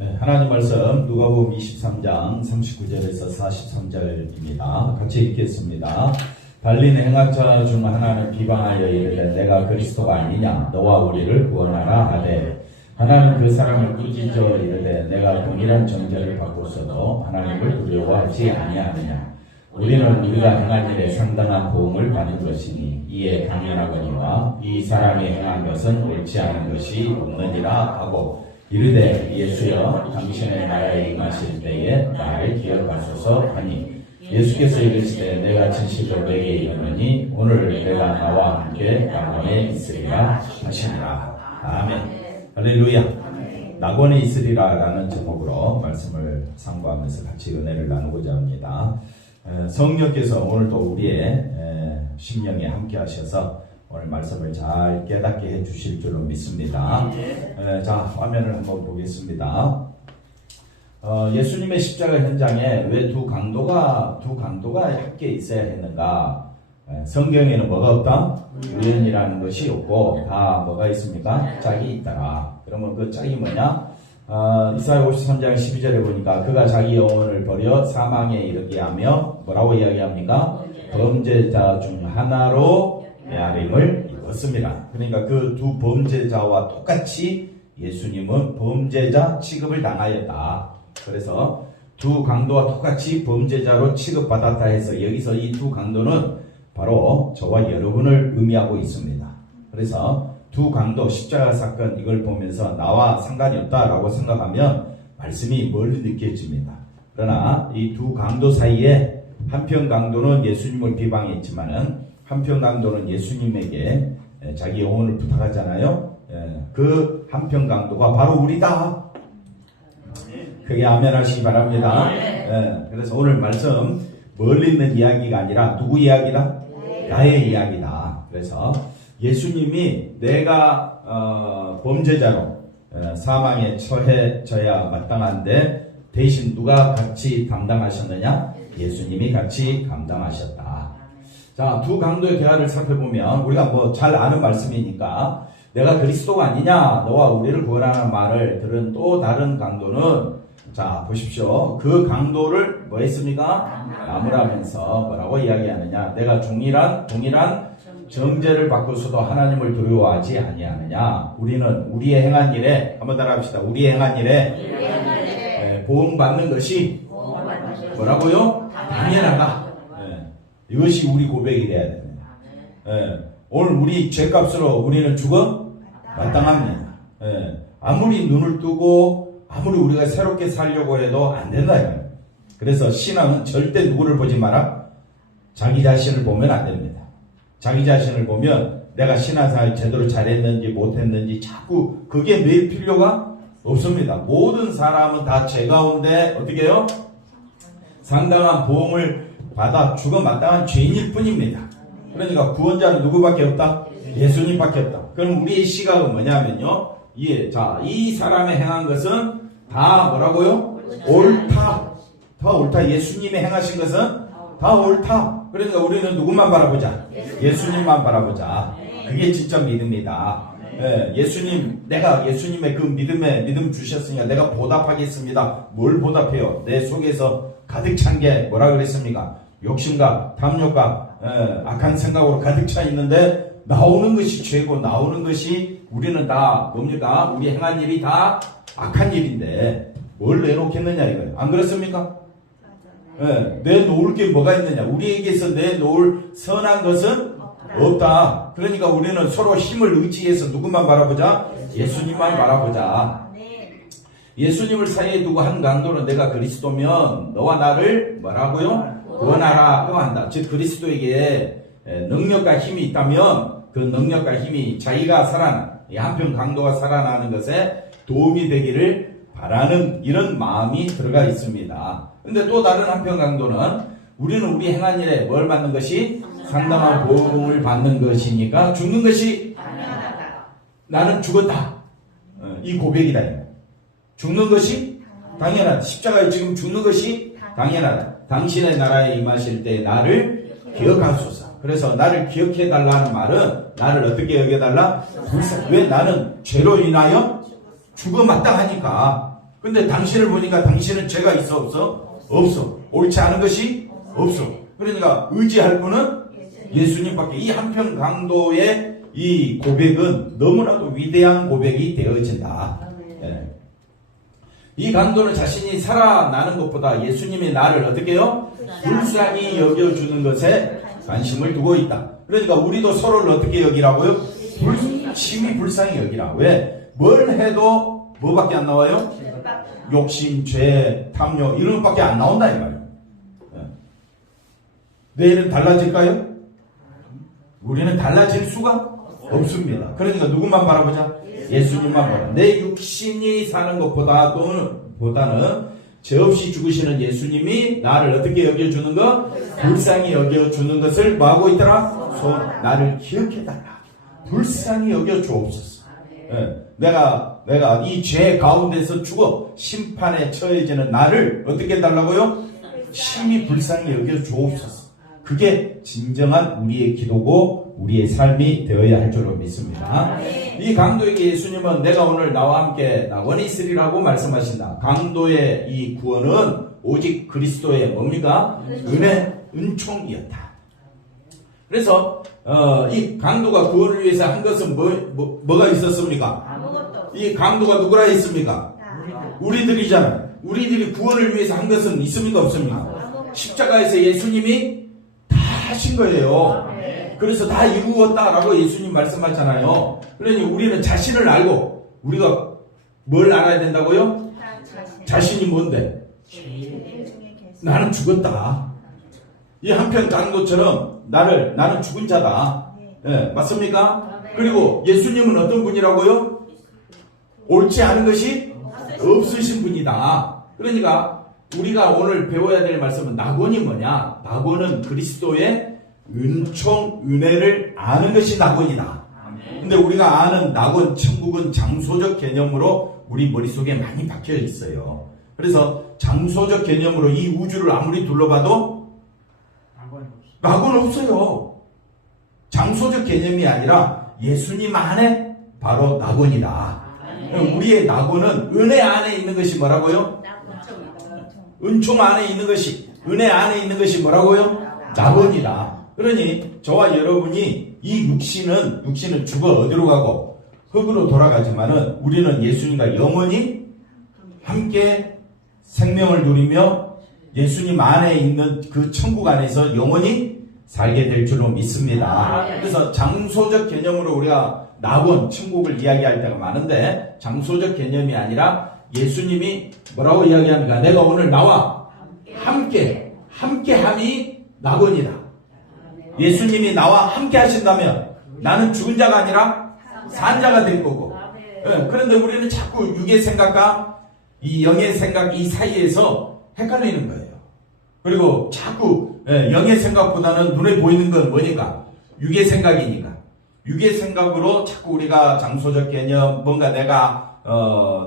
하나님 말씀 누가복음 23장 39절에서 43절입니다. 같이 읽겠습니다. 달린 행악자 중 하나는 비방하여 이르되 내가 그리스도가 아니냐 너와 우리를 구원하라 하되 하나는 그 사람을 꾸짖어 이르되 내가 동일한 정죄를 받고서도 하나님을 두려워하지 아니하느냐 우리는 우리가 행한 일에 상당한 보응을 받는 것이니 이에 당연하거니와 이 사람이 행한 것은 옳지 않은 것이 없느니라 하고 이르되 예수여 당신의 나라에 임하실 때에 나를 기억하소서 하니 예수께서 이르시되 내가 진실로 내게 이르노니 오늘 내가 나와 함께 낙원에 있으리라 하시니라. 아멘. 할렐루야. 낙원에 있으리라 라는 제목으로 말씀을 상고하면서 같이 은혜를 나누고자 합니다. 성령께서 오늘도 우리의 심령에 함께 하셔서 오늘 말씀을 잘 깨닫게 해주실 줄로 믿습니다. 자, 화면을 한번 보겠습니다. 예수님의 십자가 현장에 왜 두 강도가 함께 있어야 했는가? 성경에는 뭐가 없다? 우연이라는 것이 없고 다 뭐가 있습니까? 짝이 있더라. 그러면 그 짝이 뭐냐? 이사야 53장 12절에 보니까 그가 자기 영혼을 버려 사망에 이르게 하며 뭐라고 이야기합니까? 범죄자 중 하나로 메아림을 입었습니다. 그러니까 그 두 범죄자와 똑같이 예수님은 범죄자 취급을 당하였다. 그래서 두 강도와 똑같이 범죄자로 취급받았다 해서 여기서 이 두 강도는 바로 저와 여러분을 의미하고 있습니다. 그래서 두 강도 십자가 사건 이걸 보면서 나와 상관이 없다라고 생각하면 말씀이 멀리 느껴집니다. 그러나 이 두 강도 사이에 한편 강도는 예수님을 비방했지만은 한편 강도는 예수님에게 자기 영혼을 부탁하잖아요. 그 한편 강도가 바로 우리다. 크게 아멘 하시기 바랍니다. 그래서 오늘 말씀 멀리 있는 이야기가 아니라 누구 이야기다? 나의 이야기다. 그래서 예수님이 내가 범죄자로 사망에 처해져야 마땅한데 대신 누가 같이 감당하셨느냐? 예수님이 같이 감당하셨다. 자, 두 강도의 대화를 살펴보면 우리가 뭐 잘 아는 말씀이니까 내가 그리스도가 아니냐 너와 우리를 구원하는 말을 들은 또 다른 강도는 자 보십시오. 그 강도를 뭐 했습니까? 나무라면서 뭐라고 이야기하느냐? 내가 동일한 정죄를 받고서도 하나님을 두려워하지 아니하느냐? 우리는 우리의 행한 일에 한번 따라합시다. 우리의 행한 일에 보응받는 것이 뭐라고요? 당연하다. 이것이 우리 고백이 돼야 됩니다. 오늘 우리 죄값으로 우리는 죽어 마땅합니다. 아무리 눈을 뜨고 아무리 우리가 새롭게 살려고 해도 안 된다. 그래서 신앙은 절대 누구를 보지 마라. 자기 자신을 보면 안 됩니다. 자기 자신을 보면 내가 신앙생활 제대로 잘했는지 못했는지 자꾸 그게 매일 필요가 없습니다. 모든 사람은 다 죄 가운데 어떻게 해요? 상당한 보응을 받아 죽어 마땅한 죄인일 뿐입니다. 그러니까 구원자는 누구밖에 없다? 예수님밖에 없다. 그럼 우리의 시각은 뭐냐면요. 이 사람의 행한 것은 다 뭐라고요? 옳다. 다 옳다. 예수님이 행하신 것은 다 옳다. 그러니까 우리는 누구만 바라보자? 예수님만 바라보자. 그게 진짜 믿음이다. 예수님, 내가 예수님의 그 믿음 주셨으니까 내가 보답하겠습니다. 뭘 보답해요? 내 속에서 가득 찬 게 뭐라 그랬습니까? 욕심과 탐욕과 악한 생각으로 가득 차 있는데 나오는 것이 죄고 나오는 것이 우리는 다 뭡니까? 우리 행한 일이 다 악한 일인데 뭘 내놓겠느냐 이거예요. 안 그렇습니까? 내놓을 게 뭐가 있느냐? 우리에게서 내놓을 선한 것은 없다. 그러니까 우리는 서로 힘을 의지해서 누구만 바라보자? 예수님만 바라보자. 예수님을 사이에 두고 한 강도는 내가 그리스도면 너와 나를 뭐라고요? 구원하라고 한다. 즉 그리스도에게 능력과 힘이 있다면 그 능력과 힘이 자기가 한편 강도가 살아나는 것에 도움이 되기를 바라는 이런 마음이 들어가 있습니다. 근데 또 다른 한편 강도는 우리는 우리 행한 일에 뭘 받는 것이 상당한 보응을 받는 것이니까 죽는 것이 나는 죽었다. 이 고백이다. 죽는 것이 당연하다. 십자가에 지금 죽는 것이 당연하다. 당신의 나라에 임하실 때 나를 기억하소서. 그래서 나를 기억해달라는 말은 나를 어떻게 여겨달라? 왜 나는 죄로 인하여 죽어 마땅하니까 근데 당신을 보니까 당신은 죄가 있어 없어? 없어. 옳지 않은 것이 없어. 그러니까 의지할 분은 예수님밖에. 이 한편 강도의 이 고백은 너무나도 위대한 고백이 되어진다. 예. 이 강도는 자신이 살아나는 것보다 예수님이 나를 어떻게 해요? 불쌍히 여겨주는 것에 관심을 두고 있다. 그러니까 우리도 서로를 어떻게 여기라고요? 심히 불쌍히 여기라. 왜? 뭘 해도 뭐밖에 안 나와요? 욕심, 죄, 탐욕 이런 것밖에 안 나온다 이 말이에요. 내일은 달라질까요? 우리는 달라질 수가 없습니다. 그러니까 누구만 바라보자? 예수님만 바라보자. 내 육신이 사는 것보다는 죄 없이 죽으시는 예수님이 나를 어떻게 여겨주는 것? 불쌍히 여겨주는 것을 뭐하고 있더라? 나를 기억해달라. 불쌍히 여겨주옵소서. 내가 이 죄 가운데서 죽어 심판에 처해지는 나를 어떻게 해달라고요? 심히 불쌍히 여겨주옵소서. 그게 진정한 우리의 기도고 우리의 삶이 되어야 할 줄로 믿습니다. 이 강도에게 예수님은 내가 오늘 나와 함께 낙원에 있으리라고 말씀하신다. 강도의 이 구원은 오직 그리스도의 뭡니까? 은총이었다. 그래서 이 강도가 구원을 위해서 한 것은 뭐가 있었습니까? 아무것도. 이 강도가 누구라 했습니까? 우리들이잖아요. 우리들이 구원을 위해서 한 것은 있습니까? 없습니까? 십자가에서 예수님이 다 하신 거예요. 그래서 다 이루었다라고 예수님 말씀하잖아요. 그러니 우리는 자신을 알고 우리가 뭘 알아야 된다고요? 자신이 뭔데? 나는 죽었다. 이 한편 강도처럼 나는 죽은 자다. 네, 맞습니까? 그리고 예수님은 어떤 분이라고요? 옳지 않은 것이 없으신 분이다. 그러니까 우리가 오늘 배워야 될 말씀은 낙원이 뭐냐? 낙원은 그리스도의 은총, 은혜를 아는 것이 낙원이다. 근데 우리가 아는 낙원, 천국은 장소적 개념으로 우리 머릿속에 많이 박혀 있어요. 그래서 장소적 개념으로 이 우주를 아무리 둘러봐도 낙원 없어요. 장소적 개념이 아니라 예수님 안에 바로 낙원이다. 우리의 낙원은 은혜 안에 있는 것이 뭐라고요? 은총 안에 있는 것이, 은혜 안에 있는 것이 뭐라고요? 낙원이다. 그러니 저와 여러분이 이 육신은 죽어 어디로 가고 흙으로 돌아가지만은 우리는 예수님과 영원히 함께 생명을 누리며 예수님 안에 있는 그 천국 안에서 영원히 살게 될 줄로 믿습니다. 그래서 장소적 개념으로 우리가 낙원, 천국을 이야기할 때가 많은데 장소적 개념이 아니라 예수님이 뭐라고 이야기합니까? 내가 오늘 나와 함께함이 낙원이다. 예수님이 나와 함께 하신다면 나는 죽은 자가 아니라 산 자가 될 거고. 그런데 우리는 자꾸 육의 생각과 이 영의 생각 이 사이에서 헷갈리는 거예요. 그리고 자꾸 영의 생각보다는 눈에 보이는 건 뭐니까? 육의 생각이니까. 육의 생각으로 자꾸 우리가 장소적 개념, 뭔가 내가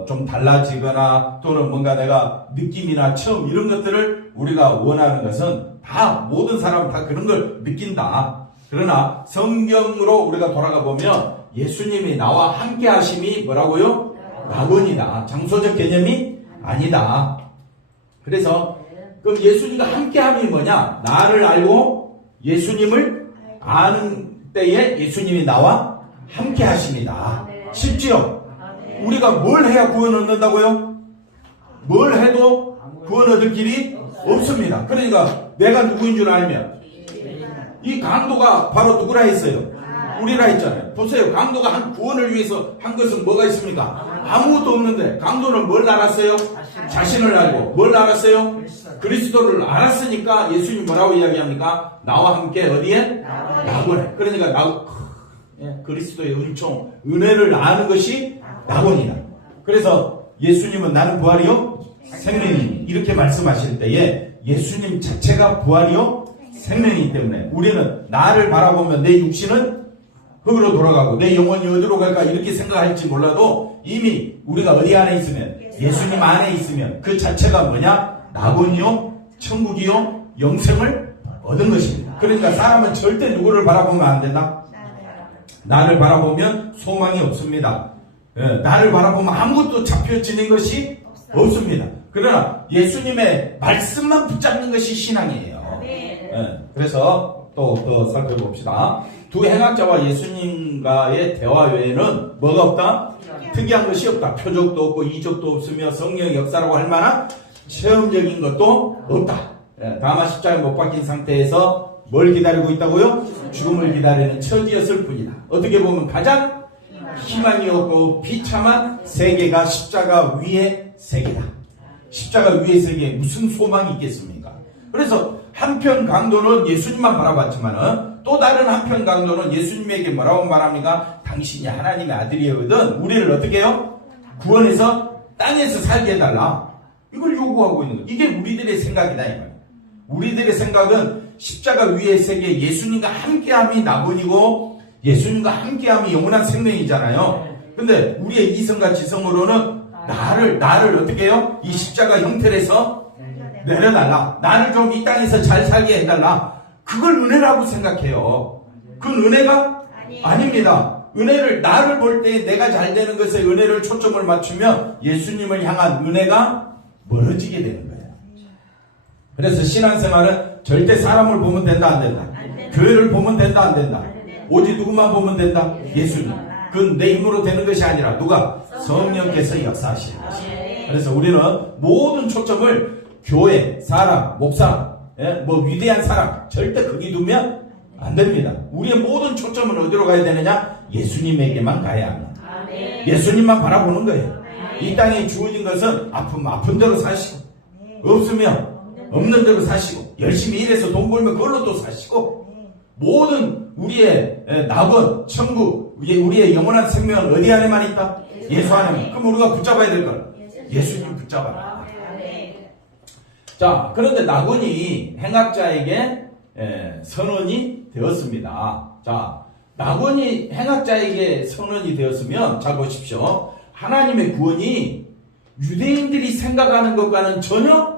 좀 달라지거나 또는 뭔가 내가 느낌이나 처음 이런 것들을 우리가 원하는 것은 다 모든 사람은 다 그런 걸 느낀다. 그러나 성경으로 우리가 돌아가 보면 예수님이 나와 함께 하심이 뭐라고요? 낙원이다. 장소적 개념이 아니다. 그래서 그럼 예수님과 함께 함이 뭐냐? 나를 알고 예수님을 아는 때에 예수님이 나와 함께 하십니다. 쉽지요? 우리가 뭘 해야 구원 얻는다고요? 뭘 해도 구원 얻을 길이 없습니다. 그러니까 내가 누구인 줄 알면 이 강도가 바로 누구라 했어요? 우리라 했잖아요. 보세요. 강도가 한 구원을 위해서 한 것은 뭐가 있습니까? 아무것도 없는데 강도는 뭘 알았어요? 자신을 알고. 뭘 알았어요? 그리스도를 알았으니까 예수님 뭐라고 이야기합니까? 나와 함께 어디에? 낙원에. 그러니까 그리스도의 은총, 은혜를 아는 것이 낙원이다. 그래서 예수님은 나는 부활이요? 생명이니. 이렇게 말씀하실 때에 예수님 자체가 부활이요? 생명이기 때문에 우리는 나를 바라보면 내 육신은 흙으로 돌아가고 내 영혼이 어디로 갈까 이렇게 생각할지 몰라도 이미 우리가 어디 안에 있으면 예수님 안에 있으면 그 자체가 뭐냐? 낙원이요? 천국이요? 영생을 얻은 것입니다. 그러니까 사람은 절대 누구를 바라보면 안 된다? 나를 바라보면 소망이 없습니다. 나를 바라보면 아무것도 잡혀지는 것이 없습니다. 그러나 예수님의 말씀만 붙잡는 것이 신앙이에요. 예, 그래서 또 더 살펴봅시다. 두 행악자와 예수님과의 대화 외에는 뭐가 없다? 특이한 것이 없다. 표적도 없고 이적도 없으며 성령의 역사라고 할 만한 체험적인 것도 없다. 예, 다만 십자가에 못 박힌 상태에서 뭘 기다리고 있다고요? 죽음을 기다리는 처지였을 뿐이다. 어떻게 보면 가장 희망이 없고 비참한 세계가 십자가 위의 세계다. 십자가 위의 세계에 무슨 소망이 있겠습니까? 그래서 한편 강도는 예수님만 바라봤지만은 또 다른 한편 강도는 예수님에게 뭐라고 말합니까? 당신이 하나님의 아들이거든 우리를 어떻게 해요? 구원해서 땅에서 살게 해달라. 이걸 요구하고 있는 거예요. 이게 우리들의 생각이다 이 말이에요. 우리들의 생각은 십자가 위의 세계 예수님과 함께함이 낙원이고 예수님과 함께함이 영원한 생명이잖아요. 근데 우리의 이성과 지성으로는 나를 어떻게 해요? 이 십자가 형태에서 내려달라. 나를 좀 이 땅에서 잘 살게 해달라. 그걸 은혜라고 생각해요. 그건 은혜가 아닙니다. 은혜를 나를 볼 때 내가 잘 되는 것에 은혜를 초점을 맞추면 예수님을 향한 은혜가 멀어지게 되는 거예요. 그래서 신앙생활은 절대 사람을 보면 된다 안 된다. 교회를 보면 된다 안 된다. 오직 누구만 보면 된다? 예수님. 그건 내 힘으로 되는 것이 아니라 누가? 성령께서 역사하시는 것이에요. 그래서 우리는 모든 초점을 교회, 사람, 목사, 뭐 위대한 사람 절대 거기 두면 안 됩니다. 우리의 모든 초점은 어디로 가야 되느냐? 예수님에게만 가야 합니다. 예수님만 바라보는 거예요. 이 땅에 주어진 것은 아픈 대로 사시고 없으면 없는 대로 사시고 열심히 일해서 돈 벌면 그걸로 또 사시고 모든 우리의 낙원, 천국, 우리의 영원한 생명은 어디 안에만 있다? 예수 안에만. 그럼 우리가 붙잡아야 될 건 예수님 붙잡아라. 자, 그런데 낙원이 행악자에게 선언이 되었습니다. 자, 낙원이 행악자에게 선언이 되었으면 잘 보십시오. 하나님의 구원이 유대인들이 생각하는 것과는 전혀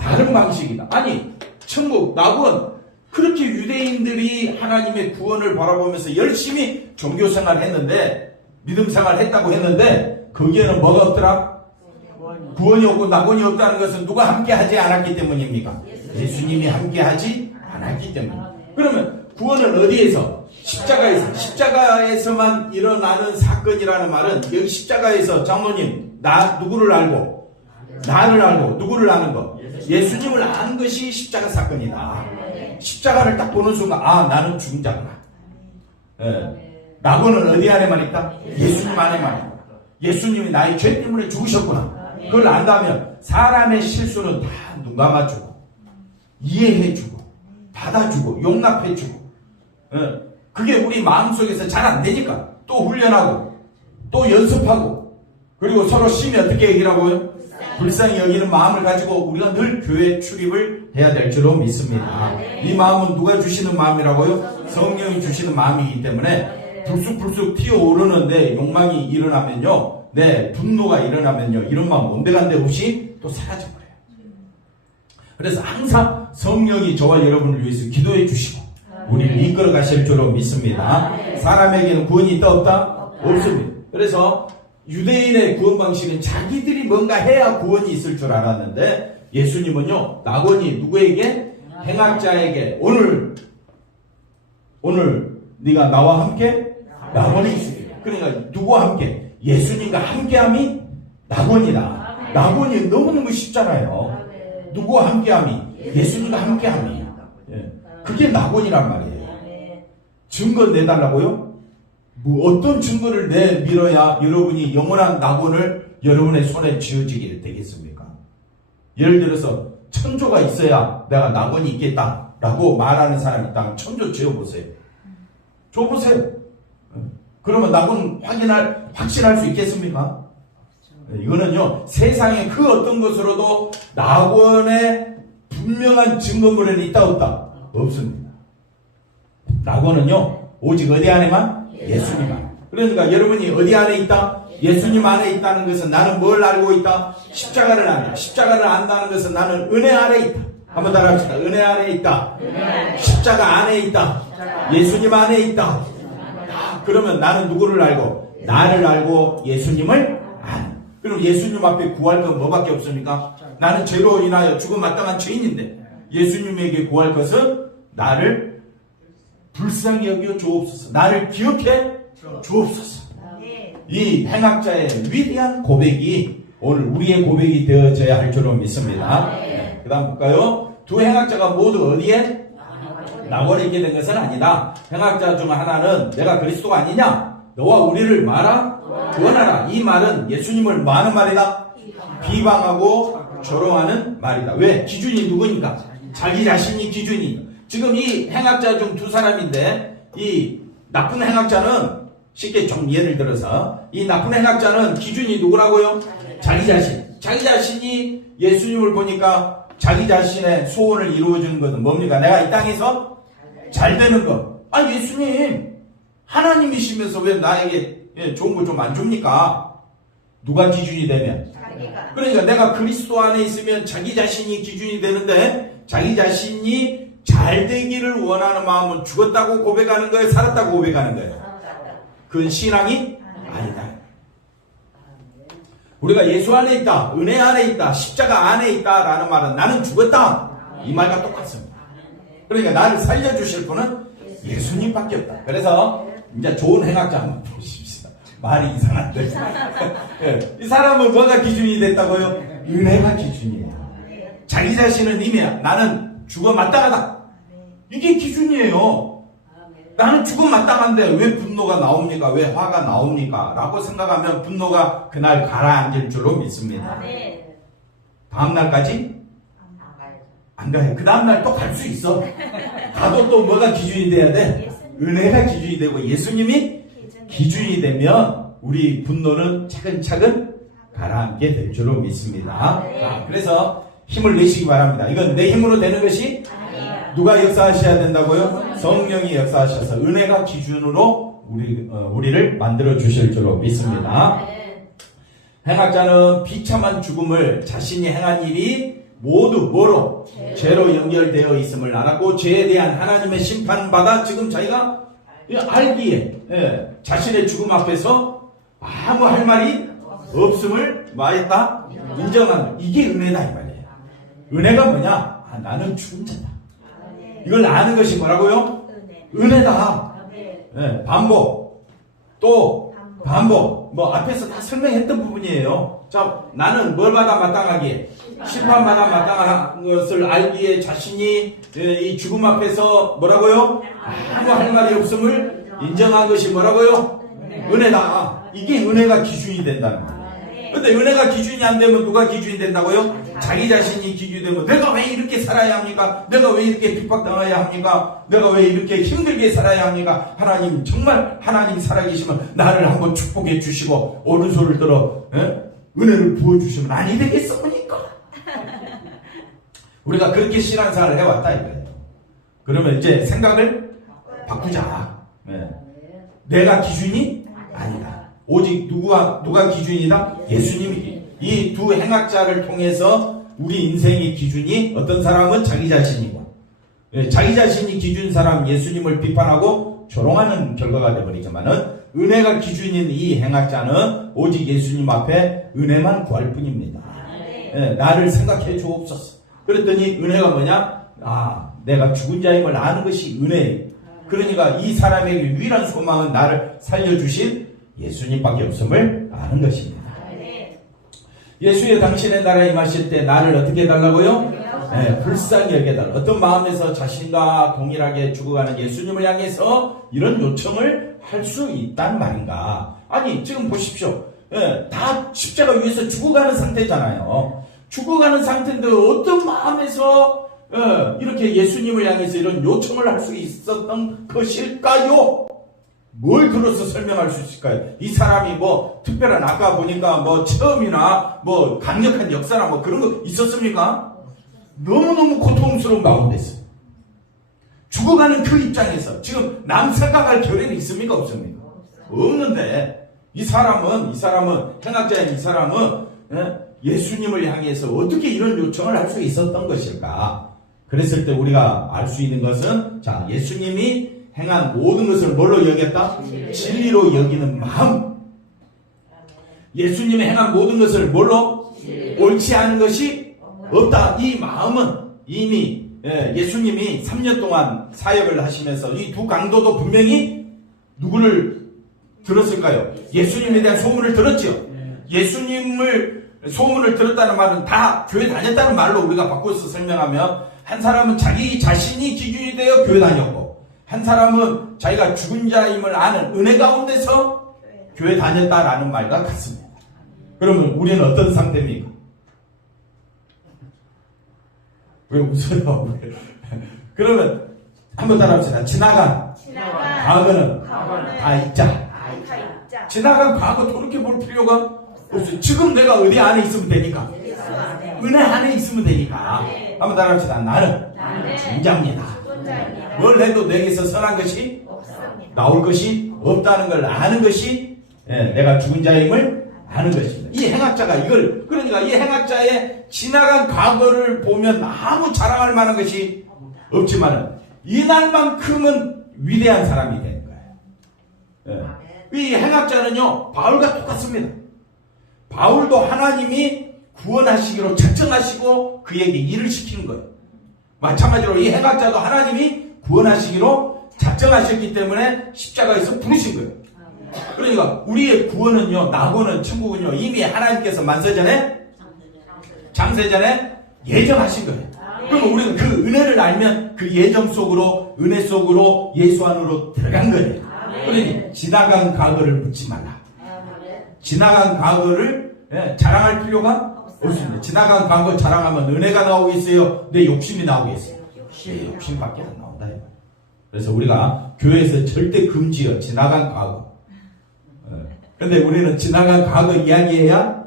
다른 방식이다. 아니, 천국, 낙원, 그렇게 유대인들이 하나님의 구원을 바라보면서 열심히 종교생활을 했는데, 믿음생활을 했다고 했는데, 거기에는 뭐가 없더라? 구원이 없고 낙원이 없다는 것은 누가 함께 하지 않았기 때문입니까? 예수님이 함께 하지 않았기 때문에. 그러면 구원은 어디에서? 십자가에서만 일어나는 사건이라는 말은 여기 십자가에서 장로님, 누구를 알고? 나를 알고, 누구를 아는 거? 예수님을 아는 것이 십자가 사건이다. 십자가를 딱 보는 순간, 나는 죽은 자구나. 낙원은 어디 안에만 있다? 예수님 안에만 있다. 예수님이 나의 죄 때문에 죽으셨구나. 그걸 안다면 사람의 실수는 다 눈 감아주고 이해해주고 받아주고 용납해주고 그게 우리 마음속에서 잘 안되니까 또 훈련하고 또 연습하고 그리고 서로 심히 어떻게 얘기하고요? 불쌍히 여기는 마음을 가지고 우리가 늘 교회 출입을 해야 될 줄로 믿습니다. 이 마음은 누가 주시는 마음이라고요? 성령이 주시는 마음이기 때문에 불쑥불쑥 튀어오르는데 욕망이 일어나면요, 분노가 일어나면요, 이런 마음 온데간데 없이 또 사라져버려요. 그래서 항상 성령이 저와 여러분을 위해서 기도해 주시고 우리를 이끌어 가실 줄로 믿습니다. 사람에게는 구원이 있다 없다? 없습니다. 그래서 유대인의 구원 방식은 자기들이 뭔가 해야 구원이 있을 줄 알았는데 예수님은요, 낙원이 누구에게? 행악자에게 오늘 네가 나와 함께 낙원에 있으리라. 그러니까 누구와 함께? 예수님과 함께함이 낙원이다. 낙원이 너무너무 쉽잖아요. 누구와 함께함이? 예수님과 함께함이. 그게 낙원이란 말이에요. 증거 내달라고요? 뭐 어떤 증거를 내밀어야 여러분이 영원한 낙원을 여러분의 손에 쥐어지게 되겠습니까? 예를 들어서 천조가 있어야 내가 낙원이 있겠다라고 말하는 사람이 있다면 천조 지어보세요. 줘보세요. 그러면 낙원 확신할 수 있겠습니까? 이거는요, 세상에 그 어떤 것으로도 낙원에 분명한 증거물은 있다 없다? 없습니다. 낙원은요, 오직 어디 안에만? 예수님 안에. 그러니까 여러분이 어디 안에 있다? 예수님 안에 있다는 것은 나는 뭘 알고 있다? 십자가를 안다. 십자가를 안다는 것은 나는 은혜 안에 있다. 한번 따라합시다. 은혜 안에 있다. 십자가 안에 있다. 예수님 안에 있다. 그러면 나는 누구를 알고? 나를 알고 예수님을 아는. 그럼 예수님 앞에 구할 건 뭐밖에 없습니까? 나는 죄로 인하여 죽음 마땅한 죄인인데 예수님에게 구할 것은 나를 불쌍히 여겨 주옵소서. 나를 기억해 주옵소서. 이 행악자의 위대한 고백이 오늘 우리의 고백이 되어져야 할 줄로 믿습니다. 그 다음 볼까요? 두 행악자가 모두 어디에? 낙원에 있게 된 것은 아니다. 행악자 중 하나는 내가 그리스도가 아니냐? 너와 우리를 말아? 구원하라. 이 말은 예수님을 뭐 하는 말이다? 비방하고 조롱하는 말이다. 왜? 기준이 누구니까? 자기 자신이 기준이. 지금 이 행악자 중 두 사람인데 이 나쁜 행악자는 쉽게 좀 예를 들어서 이 나쁜 행악자는 기준이 누구라고요? 자기 자신. 자기 자신이 예수님을 보니까 자기 자신의 소원을 이루어주는 것은 뭡니까? 내가 이 땅에서 잘 되는 것. 아, 예수님 하나님이시면서 왜 나에게 좋은 거 좀 안 줍니까? 누가 기준이 되면? 그러니까 내가 그리스도 안에 있으면 자기 자신이 기준이 되는데 자기 자신이 잘 되기를 원하는 마음은 죽었다고 고백하는 거예요? 살았다고 고백하는 거예요? 그건 신앙이 아니다. 우리가 예수 안에 있다, 은혜 안에 있다, 십자가 안에 있다라는 말은 나는 죽었다. 이 말과 똑같습니다. 그러니까 나를 살려주실 분은 예수님밖에 없다. 그래서 이제 좋은 행악자 한번 보십시다. 말이 이상한데. 이 사람은 뭐가 기준이 됐다고요? 은혜가 기준이에요. 자기 자신은 이미 나는 죽어 마땅하다. 이게 기준이에요. 나는 죽음 마땅한데 왜 분노가 나옵니까? 왜 화가 나옵니까? 라고 생각하면 분노가 그날 가라앉을 줄로 믿습니다. 다음날까지? 안 가요. 그 다음날 또 갈 수 있어. 가도 또 뭐가 기준이 돼야 돼? 은혜가 기준이 되고 예수님이 기준이 되면 우리 분노는 차근차근 가라앉게 될 줄로 믿습니다. 그래서 힘을 내시기 바랍니다. 이건 내 힘으로 되는 것이 누가 역사하셔야 된다고요? 성령이 역사하셔서 은혜가 기준으로 우리를 만들어 주실 줄로 믿습니다. 행악자는 비참한 죽음을 자신이 행한 일이 모두 뭐로? 죄로 연결되어 있음을 알았고 죄에 대한 하나님의 심판받아 지금 자기가 알기에 자신의 죽음 앞에서 아무 할 말이 없음을 말했다? 인정한 이게 은혜다 이 말이에요. 은혜가 뭐냐? 아, 나는 죽은 자다. 이걸 아는 것이 뭐라고요? 은혜다. 반복. 또 반복. 뭐 앞에서 다 설명했던 부분이에요. 자, 나는 뭘 받아 마땅하기에? 심판받아 마땅한 것을 알기에 자신이 이 죽음 앞에서 뭐라고요? 아무 할 말이 없음을 인정한 것이 뭐라고요? 은혜다. 이게 은혜가 기준이 된다는 거예요. 근데 은혜가 기준이 안 되면 누가 기준이 된다고요? 자기 자신이 기준이 되면 내가 왜 이렇게 살아야 합니까? 내가 왜 이렇게 핍박당해야 합니까? 내가 왜 이렇게 힘들게 살아야 합니까? 하나님 정말 하나님 살아계시면 나를 한번 축복해 주시고 오른손을 들어 은혜를 부어주시면 아니 되겠습니까? 우리가 그렇게 신앙생활을 해왔다 이거예요. 그러면 이제 생각을 바꾸자. 내가 기준이 아니다. 오직 누가 기준이다? 예수님이. 이 두 행악자를 통해서 우리 인생의 기준이 어떤 사람은 자기 자신이고 자기 자신이 기준 사람 예수님을 비판하고 조롱하는 결과가 되어버리지만은 은혜가 기준인 이 행악자는 오직 예수님 앞에 은혜만 구할 뿐입니다. 나를 생각해 주옵소서. 그랬더니 은혜가 뭐냐? 아, 내가 죽은 자임을 아는 것이 은혜예요. 그러니까 이 사람에게 유일한 소망은 나를 살려주신 예수님밖에 없음을 아는 것입니다. 예수의 당신의 나라에 임하실 때 나를 어떻게 해달라고요? 불쌍히 여겨달라. 어떤 마음에서 자신과 동일하게 죽어가는 예수님을 향해서 이런 요청을 할 수 있단 말인가? 아니 지금 보십시오. 다 십자가 위에서 죽어가는 상태잖아요. 죽어가는 상태인데 어떤 마음에서 이렇게 예수님을 향해서 이런 요청을 할 수 있었던 것일까요? 뭘 들어서 설명할 수 있을까요? 이 사람이 뭐 특별한 아까 보니까 뭐 체험이나 뭐 강력한 역사나 뭐 그런 거 있었습니까? 너무너무 고통스러운 마음이 됐어요. 죽어가는 그 입장에서 지금 남 생각할 겨를이 있습니까? 없습니까? 없는데 이 사람은 행악자인 이 사람은 예수님을 향해서 어떻게 이런 요청을 할 수 있었던 것일까? 그랬을 때 우리가 알 수 있는 것은 자, 예수님이 행한 모든 것을 뭘로 여겼다? 진리로 여기는 마음. 예수님의 행한 모든 것을 뭘로? 옳지 않은 것이 없다. 이 마음은 이미 예수님이 3년 동안 사역을 하시면서 이 두 강도도 분명히 누구를 들었을까요? 예수님에 대한 소문을 들었죠. 예수님을 소문을 들었다는 말은 다 교회 다녔다는 말로 우리가 바꿔서 설명하면, 한 사람은 자기 자신이 기준이 되어 교회 다녔고, 한 사람은 자기가 죽은 자임을 아는 은혜 가운데서 교회 다녔다라는 말과 같습니다. 그러면 우리는 어떤 상태입니까? 왜 웃어요? 그러면 한번 따라합시다. 지나간 과거는 다 잊자. 지나간 과거 돌이켜볼 필요가 없어요. 지금 내가 어디 안에 있으면 되니까. 은혜 안에 있으면 되니까. 한번 따라합시다. 나는 인자입니다. 뭘 해도 내게서 선한 것이 나올 것이 없다는 걸 아는 것이 내가 죽은 자임을 아는 것입니다. 이 행악자가 이걸, 그러니까 이 행악자의 지나간 과거를 보면 아무 자랑할 만한 것이 없지만은 이날만큼은 위대한 사람이 되는 거예요. 이 행악자는요, 바울과 똑같습니다. 바울도 하나님이 구원하시기로 작정하시고 그에게 일을 시키는 거예요. 마찬가지로 이 행악자도 하나님이 구원하시기로 작정하셨기 때문에 십자가에서 부르신 거예요. 그러니까 우리의 구원은요, 낙원은, 천국은요, 이미 하나님께서 만세전에, 장세전에 예정하신 거예요. 그러면 우리는 그 은혜를 알면 그 예정 속으로, 은혜 속으로, 예수 안으로 들어간 거예요. 그러니 지나간 과거를 묻지 말라. 지나간 과거를 자랑할 필요가 없습니다. 지나간 과거 자랑하면 은혜가 나오겠어요? 내 욕심이 나오겠어요? 내 욕심밖에 안 나온다. 그래서 우리가 교회에서 절대 금지요, 지나간 과거. 근데 우리는 지나간 과거 이야기해야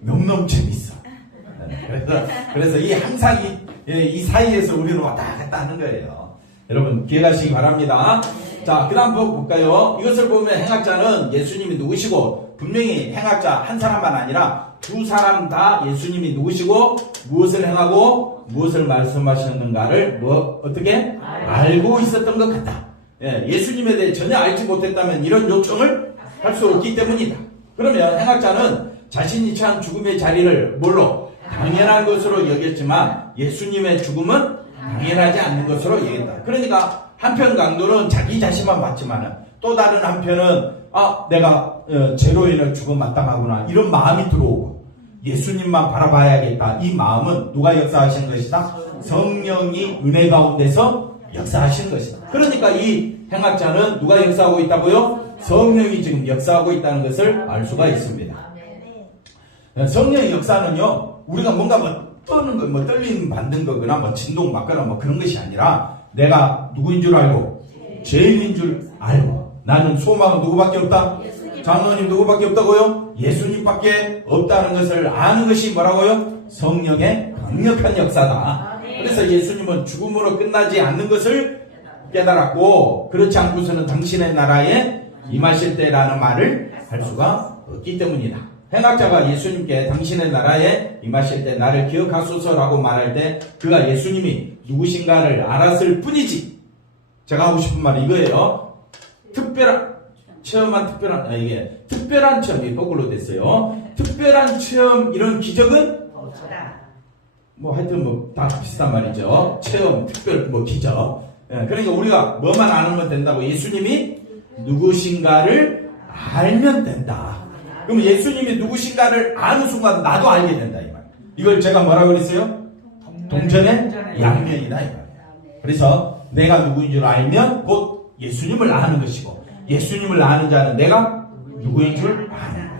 너무너무 재밌어. 그래서 이 항상 이 사이에서 우리는 왔다 갔다 하는 거예요. 여러분 기억하시기 바랍니다. 자, 그 다음 볼까요? 이것을 보면 행악자는 예수님이 누구시고, 분명히 행악자 한 사람만 아니라 두 사람 다 예수님이 누구시고 무엇을 행하고 무엇을 말씀하셨는가를 어떻게 알고 있었던 것 같다. 예수님에 대해 전혀 알지 못했다면 이런 요청을 할 수 없기 때문이다. 그러면 행악자는 자신이 처한 죽음의 자리를 뭘로? 당연한 것으로 여겼지만 예수님의 죽음은 당연하지 않는 것으로 여겼다. 그러니까 한편 강도는 자기 자신만 봤지만 또 다른 한편은 내가 죄로 인해 죽음 마땅하구나, 이런 마음이 들어오고 예수님만 바라봐야겠다, 이 마음은 누가 역사하신 것이다? 성령이 은혜 가운데서 역사하신 것이다. 그러니까 이 행악자는 누가 역사하고 있다고요? 성령이 지금 역사하고 있다는 것을 알 수가 있습니다. 성령의 역사는요, 우리가 뭔가 떠는 거, 떨림 받는 거거나 진동 받거나 그런 것이 아니라, 내가 누구인 줄 알고 죄인인 줄 알고, 나는 소망은 누구밖에 없다? 장로님 누구밖에 없다고요? 예수님밖에 없다는 것을 아는 것이 뭐라고요? 성령의 강력한 역사다. 그래서 예수님은 죽음으로 끝나지 않는 것을 깨달았고, 그렇지 않고서는 당신의 나라에 임하실 때라는 말을 할 수가 없기 때문이다. 행악자가 예수님께 당신의 나라에 임하실 때 나를 기억하소서라고 말할 때 그가 예수님이 누구신가를 알았을 뿐이지, 제가 하고 싶은 말은 이거예요. 특별한 체험이 거꾸로 됐어요. 특별한 체험, 이런 기적은 하여튼 다 비슷한 말이죠. 체험, 특별, 기적. 그러니까 우리가 뭐만 아는 된다고, 예수님이 누구신가를 알면 된다. 그럼 예수님이 누구신가를 아는 순간 나도 알게 된다, 이 말. 이걸 제가 뭐라고 그랬어요? 동전의 양면이다, 이 말. 그래서 내가 누구인 줄 알면 곧 예수님을 아는 것이고, 예수님을 아는 자는 내가 누구인 줄 아는 거예요.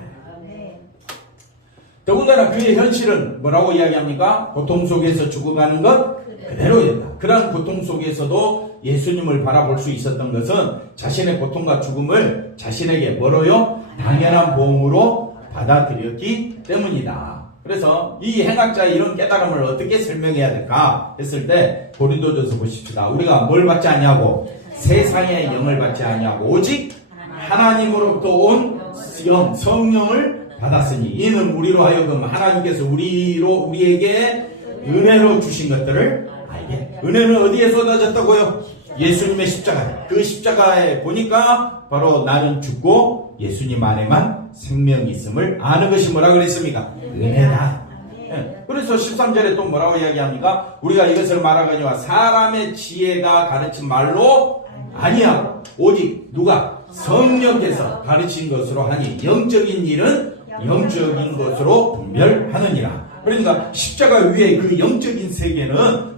더군다나 그의 현실은 뭐라고 이야기합니까? 고통 속에서 죽어가는 것 그대로였다. 그러한 고통 속에서도 예수님을 바라볼 수 있었던 것은 자신의 고통과 죽음을 자신에게 뭐로요? 당연한 보험으로 받아들였기 때문이다. 그래서 이 행악자의 이런 깨달음을 어떻게 설명해야 될까 했을 때 고린도전서 보십시다. 우리가 뭘 받지 않냐고? 세상의 영을 받지 않냐고, 오직 하나님으로부터 온 영, 성령을 받았으니 이는 우리로 하여금 하나님께서 우리에게 은혜로 주신 것들을 알게. 은혜는 어디에 쏟아졌다고요? 예수님의 십자가에. 그 십자가에 보니까 바로 나는 죽고 바로 예수님 안에만 생명이 있음을 아는 것이 뭐라 그랬습니까? 은혜다. 예. 그래서 13절에 또 뭐라고 이야기합니까? 우리가 이것을 말하거니와 사람의 지혜가 가르친 말로 아니하고 오직 누가? 성령께서 가르친 것으로 하니 영적인 일은 영적인 것으로 분별하느니라. 그러니까 십자가 위에 그 영적인 세계는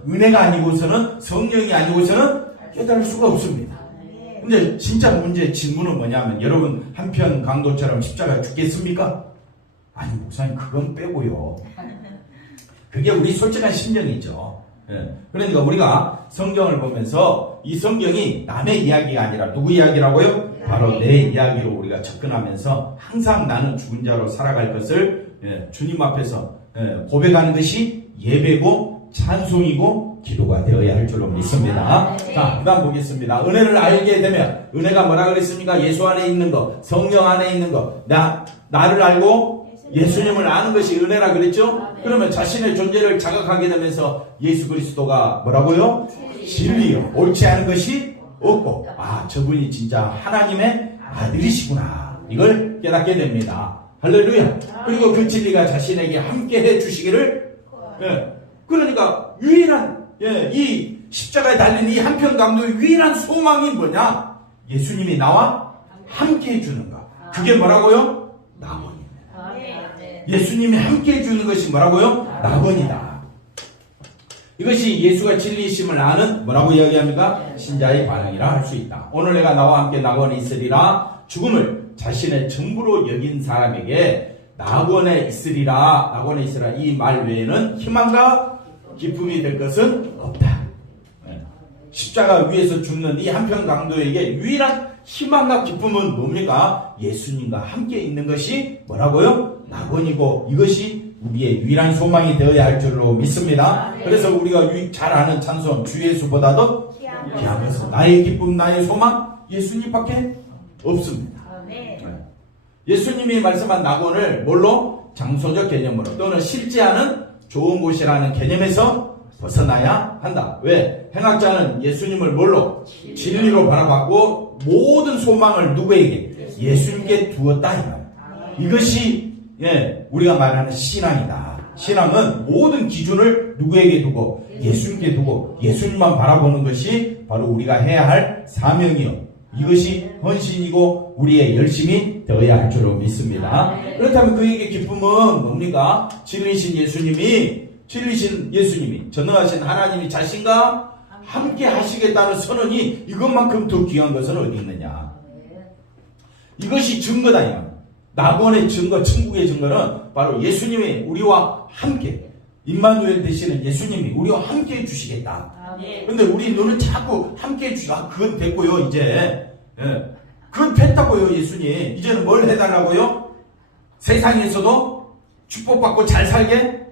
은혜가 아니고서는, 성령이 아니고서는 깨달을 수가 없습니다. 근데 진짜 문제, 질문은 뭐냐면, 여러분 한편 강도처럼 십자가 죽겠습니까? 아니 목사님, 그건 빼고요. 그게 우리 솔직한 심정이죠. 예. 그러니까 우리가 성경을 보면서 이 성경이 남의 이야기가 아니라 누구 이야기라고요? 바로 내 이야기로 우리가 접근하면서 항상 나는 죽은 자로 살아갈 것을 주님 앞에서 고백하는 것이 예배고 찬송이고 기도가 되어야 할 줄로 믿습니다. 자, 그 다음 보겠습니다. 은혜를 알게 되면, 은혜가 뭐라 그랬습니까? 예수 안에 있는 거, 성령 안에 있는 거, 나를 알고 예수님을 아는 것이 은혜라 그랬죠? 그러면 자신의 존재를 자각하게 되면서 예수 그리스도가 뭐라고요? 진리요. 옳지 않은 것이 없고, 저분이 진짜 하나님의 아들이시구나. 이걸 깨닫게 됩니다. 할렐루야. 그리고 그 진리가 자신에게 함께 해 주시기를, 그러니까 유일한, 이 십자가에 달린 이 한편 강도의 유일한 소망이 뭐냐? 예수님이 나와 함께 해주는 것. 그게 뭐라고요? 낙원입니다. 예수님이 함께 해주는 것이 뭐라고요? 낙원이다. 이것이 예수가 진리이심을 아는 뭐라고 이야기합니까? 신자의 반응이라 할 수 있다. 오늘 내가 나와 함께 낙원에 있으리라. 죽음을 자신의 전부로 여긴 사람에게 낙원에 있으리라, 이 말 외에는 희망과 기쁨이 될 것은 없다. 십자가 위에서 죽는 이 한편 강도에게 유일한 희망과 기쁨은 뭡니까? 예수님과 함께 있는 것이 뭐라고요? 낙원이고, 이것이 우리의 유일한 소망이 되어야 할 줄로 믿습니다. 그래서 우리가 잘 아는 찬송, 주 예수보다도 귀한 것은 나의 기쁨, 나의 소망, 예수님밖에 없습니다. 예수님이 말씀한 낙원을 뭘로? 장소적 개념으로 또는 실제하는 좋은 곳이라는 개념에서 벗어나야 한다. 왜? 행악자는 예수님을 뭘로? 진리로 바라봤고 모든 소망을 누구에게? 예수님께 두었다. 이것이 우리가 말하는 신앙이다. 신앙은 모든 기준을 누구에게 두고? 예수님께 두고 예수님만 바라보는 것이 바로 우리가 해야 할 사명이요, 이것이 헌신이고 우리의 열심이 되어야 할 줄로 믿습니다. 그렇다면 그에게 기쁨은 뭡니까? 진리신 예수님이 전능하신 하나님이 자신과 함께 하시겠다는 선언이 이것만큼 더 귀한 것은 어디 있느냐? 이것이 증거다. 낙원의 증거, 천국의 증거는 바로 예수님이 우리와 함께, 임마누엘 되시는 예수님이 우리와 함께 해주시겠다. 근데 우리 눈은 자꾸 함께 해주시고, 그건 됐고요, 이제. 그건 됐다고요, 예수님. 이제는 뭘 해달라고요? 세상에서도 축복받고 잘 살게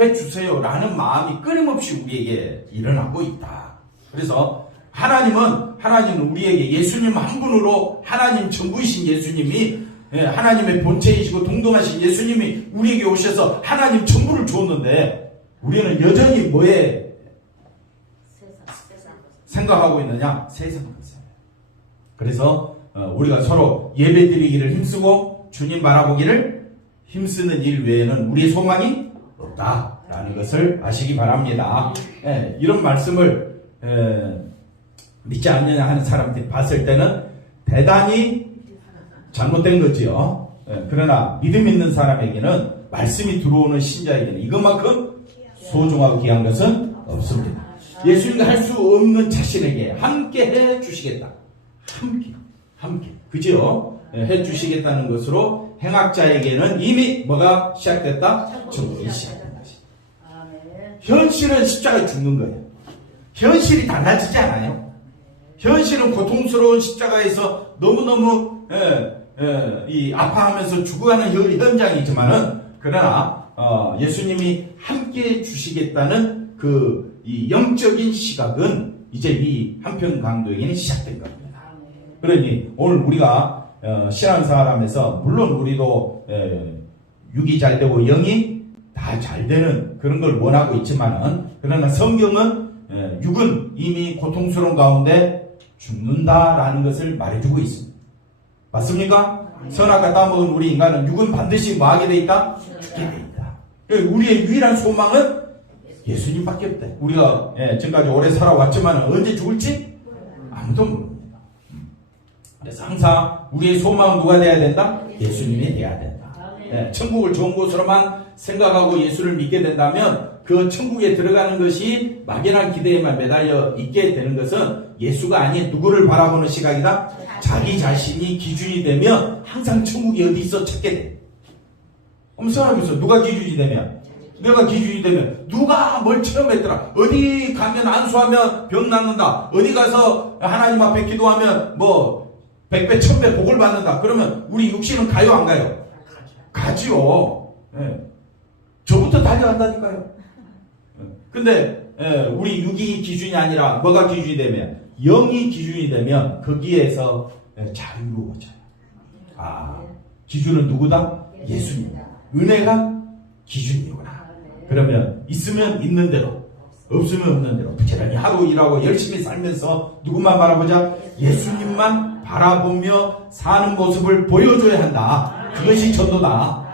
해주세요. 라는 마음이 끊임없이 우리에게 일어나고 있다. 그래서 하나님은 우리에게 예수님 한 분으로, 하나님 전부이신 예수님이, 하나님의 본체이시고 동등하신 예수님이 우리에게 오셔서 하나님 전부를 주었는데, 우리는 여전히 뭐에 생각하고 있느냐? 세상 것에. 그래서 우리가 서로 예배드리기를 힘쓰고 주님 바라보기를 힘쓰는 일 외에는 우리의 소망이 없다라는 것을 아시기 바랍니다. 이런 말씀을 믿지 않느냐 하는 사람들이 봤을 때는 대단히 잘못된 거지요. 그러나 믿음 있는 사람에게는, 말씀이 들어오는 신자에게는 이것만큼 소중하고 귀한 것은 없습니다. 예수님과 할 수 없는 자신에게 함께 해 주시겠다. 함께. 그죠? 해 주시겠다는 것으로 행악자에게는 이미 뭐가 시작됐다? 천국이 시작된다. 현실은 십자가에 죽는 거예요. 현실이 달라지지 않아요. 현실은 고통스러운 십자가에서 너무너무 아파하면서 죽어가는 현장이지만은, 그러나 예수님이 함께 주시겠다는 이 영적인 시각은 이제 이 한편 강도에게는 시작된 겁니다. 그러니 오늘 우리가 신앙생활하면서 물론 우리도 육이 잘 되고 영이 다 잘 되는 그런 걸 원하고 있지만은, 그러나 성경은 육은 이미 고통스러운 가운데 죽는다라는 것을 말해주고 있습니다. 맞습니까? 선악과 따먹은 우리 인간은 육은 반드시 뭐하게 돼 있다? 죽게 돼 있다. 우리의 유일한 소망은 예수님밖에 없다. 우리가 지금까지 오래 살아왔지만 언제 죽을지 아무도 모릅니다. 그래서 항상 우리의 소망은 누가 돼야 된다? 예수님이 돼야 된다. 천국을 좋은 곳으로만 생각하고 예수를 믿게 된다면 그 천국에 들어가는 것이 막연한 기대에만 매달려 있게 되는 것은 예수가 아닌 누구를 바라보는 시각이다? 자기 자신이 기준이 되면 항상 천국이 어디 있어 찾게 돼. 한번 생각해보세요. 누가 기준이 되면? 내가 기준이 되면 누가 뭘 체험했더라. 어디 가면 안수하면 병 낫는다. 어디 가서 하나님 앞에 기도하면 뭐 100배 1000배 복을 받는다. 그러면 우리 육신은 가요 안 가요? 가지요. 저부터 달려간다니까요. 근데 우리 육이 기준이 아니라 뭐가 기준이 되면? 영이 기준이 되면 거기에서 자유로워져요. 기준은 누구다? 예수님. 은혜가 기준이구나. 그러면 있으면 있는 대로, 없으면 없는 대로 부지런히 하루 일하고 열심히 살면서 누구만 바라보자? 예수님만 바라보며 사는 모습을 보여줘야 한다. 그것이 전도다.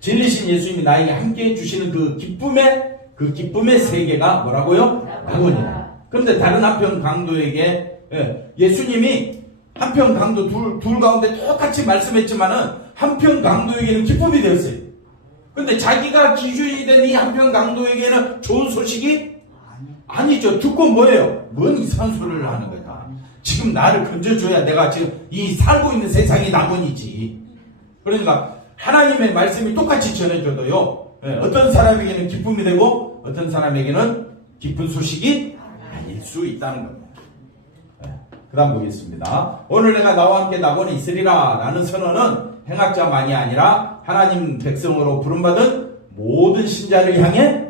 진리신 예수님이 나에게 함께 해주시는 그 기쁨의 세계가 뭐라고요? 낙원이다. 그런데 다른 한편 강도에게 예수님이 한편 강도 둘 가운데 똑같이 말씀했지만은 한편 강도에게는 기쁨이 되었어요. 근데 자기가 기준이 된 이 한편 강도에게는 좋은 소식이 아니죠. 듣고 뭐예요? 뭔 이상한 소리를 하는 거다. 지금 나를 건져줘야 내가 지금 이 살고 있는 세상이 낙원이지. 그러니까 하나님의 말씀이 똑같이 전해줘도요. 어떤 사람에게는 기쁨이 되고 어떤 사람에게는 기쁜 소식이 아닐 수 있다는 겁니다. 그 다음 보겠습니다. 오늘 내가 나와 함께 낙원에 있으리라 라는 선언은 행악자만이 아니라 하나님 백성으로 부름받은 모든 신자를 향해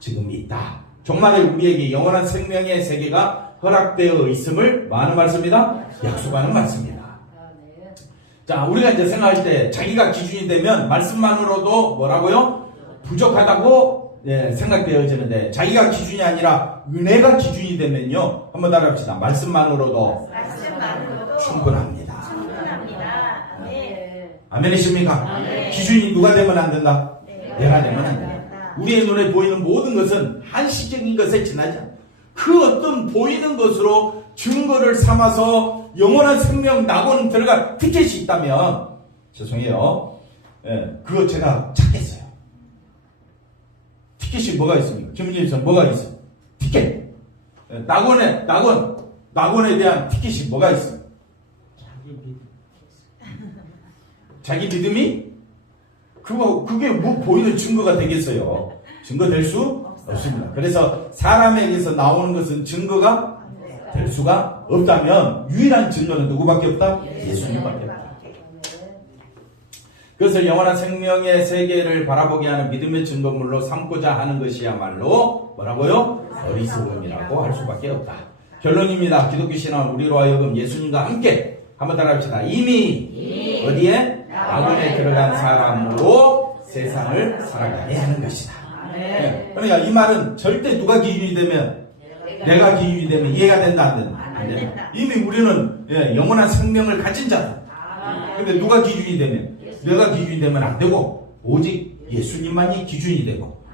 지금 있다. 종말에 우리에게 영원한 생명의 세계가 허락되어 있음을 뭐하는 말씀이다? 약속하는 말씀이다. 자, 우리가 이제 생각할 때 자기가 기준이 되면 말씀만으로도 뭐라고요? 부족하다고 생각되어지는데 자기가 기준이 아니라 은혜가 기준이 되면요. 한번 따라합시다. 말씀만으로도 충분합니다. 아멘이십니까? 기준이 누가 되면 안 된다? 내가 되면 안 된다. 우리의 눈에 보이는 모든 것은 한시적인 것에 지나지 않아. 그 어떤 보이는 것으로 증거를 삼아서 영원한 생명 낙원 들어갈 티켓이 있다면 죄송해요. 그거 제가 찾겠어요. 티켓이 뭐가 있습니까? 김은재 뭐가 있어? 티켓. 낙원에 대한 티켓이 뭐가 있어? 자기 믿음이? 그게 뭐 보이는 증거가 되겠어요? 증거 될 수 없습니다. 그래서 사람에게서 나오는 것은 증거가 될 수가 없다면 유일한 증거는 누구밖에 없다? 예수님밖에 없다. 그것을 영원한 생명의 세계를 바라보게 하는 믿음의 증거물로 삼고자 하는 것이야말로 뭐라고요? 어리석음이라고 할 수밖에 없다. 결론입니다. 기독교 신앙은 우리로 하여금 예수님과 함께 한번 따라합시다. 이미 어디에? 낙원에 들어간 사람으로 세상을 살아가게 하는 것이다. 그러니까 이 말은 절대 누가 기준이 되면 내가 기준이 되면 이해가 된다 안 된다? 안 된다. 이미 우리는 영원한 생명을 가진 자다. 근데 누가 기준이 되면 내가 기준이 되면 안 되고 오직 예수님만이 기준이 되고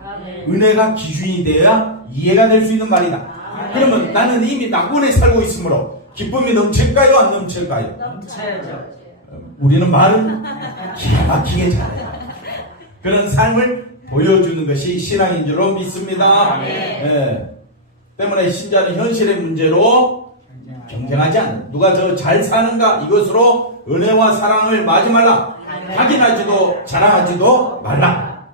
은혜가 기준이 돼야 이해가 될 수 있는 말이다. 그러면 나는 이미 낙원에 살고 있으므로 기쁨이 넘칠까요? 안 넘칠까요? 넘쳐야죠. 우리는 말은 기가 막히게 잘해요. 그런 삶을 보여주는 것이 신앙인 줄로 믿습니다. 때문에 신자는 현실의 문제로 경쟁하지 않는 누가 더 잘 사는가 이것으로 은혜와 사랑을 마지 말라. 확인하지도 자랑하지도 말라.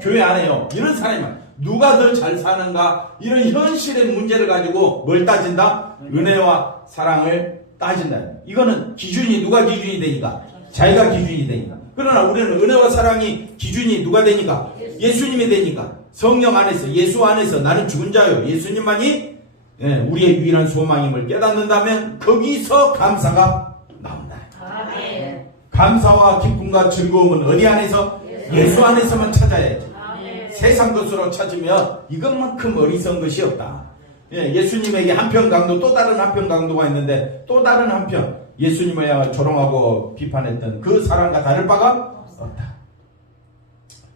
교회 안에요. 이런 사람이 누가 더 잘 사는가 이런 현실의 문제를 가지고 뭘 따진다? 은혜와 사랑을 따진다. 이거는 기준이 누가 기준이 되니까? 자기가 기준이 되니까. 그러나 우리는 은혜와 사랑이 기준이 누가 되니까? 예수님이 되니까. 성령 안에서 예수 안에서 나는 죽은 자요. 예수님만이 우리의 유일한 소망임을 깨닫는다면 거기서 감사가 나온다. 감사와 기쁨과 즐거움은 어디 안에서? 예수 안에서만 찾아야지. 세상 것으로 찾으면 이것만큼 어리석은 것이 없다. 예수님에게 한편 강도 또 다른 한편 강도가 있는데 또 다른 한편 예수님을 조롱하고 비판했던 그 사람과 다를 바가 없다.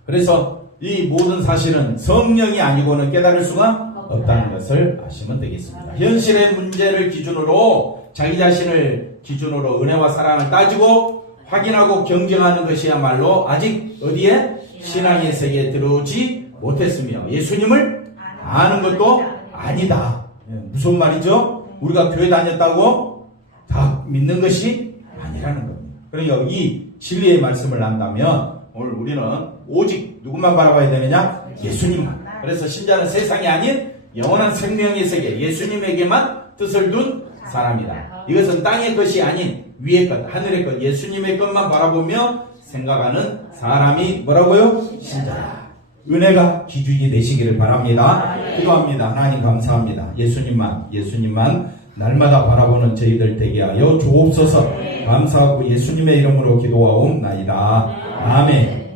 그래서 이 모든 사실은 성령이 아니고는 깨달을 수가 없다는 것을 아시면 되겠습니다. 현실의 문제를 기준으로 자기 자신을 기준으로 은혜와 사랑을 따지고 확인하고 경쟁하는 것이야말로 아직 어디에? 신앙의 세계에 들어오지 못했으며 예수님을 아는 것도 아니다. 무슨 말이죠? 우리가 교회 다녔다고 다 믿는 것이 아니라는 겁니다. 그러니까 이 진리의 말씀을 안다면 오늘 우리는 오직 누구만 바라봐야 되느냐? 예수님만. 그래서 신자는 세상이 아닌 영원한 생명의 세계 예수님에게만 뜻을 둔 사람이다. 이것은 땅의 것이 아닌 위의 것, 하늘의 것, 예수님의 것만 바라보며 생각하는 사람이 뭐라고요? 신자다. 은혜가 기준이 되시기를 바랍니다. 기도합니다. 하나님 감사합니다. 예수님만 날마다 바라보는 저희들 되게 하여 주옵소서. 감사하고 예수님의 이름으로 기도하옵나이다. 아멘.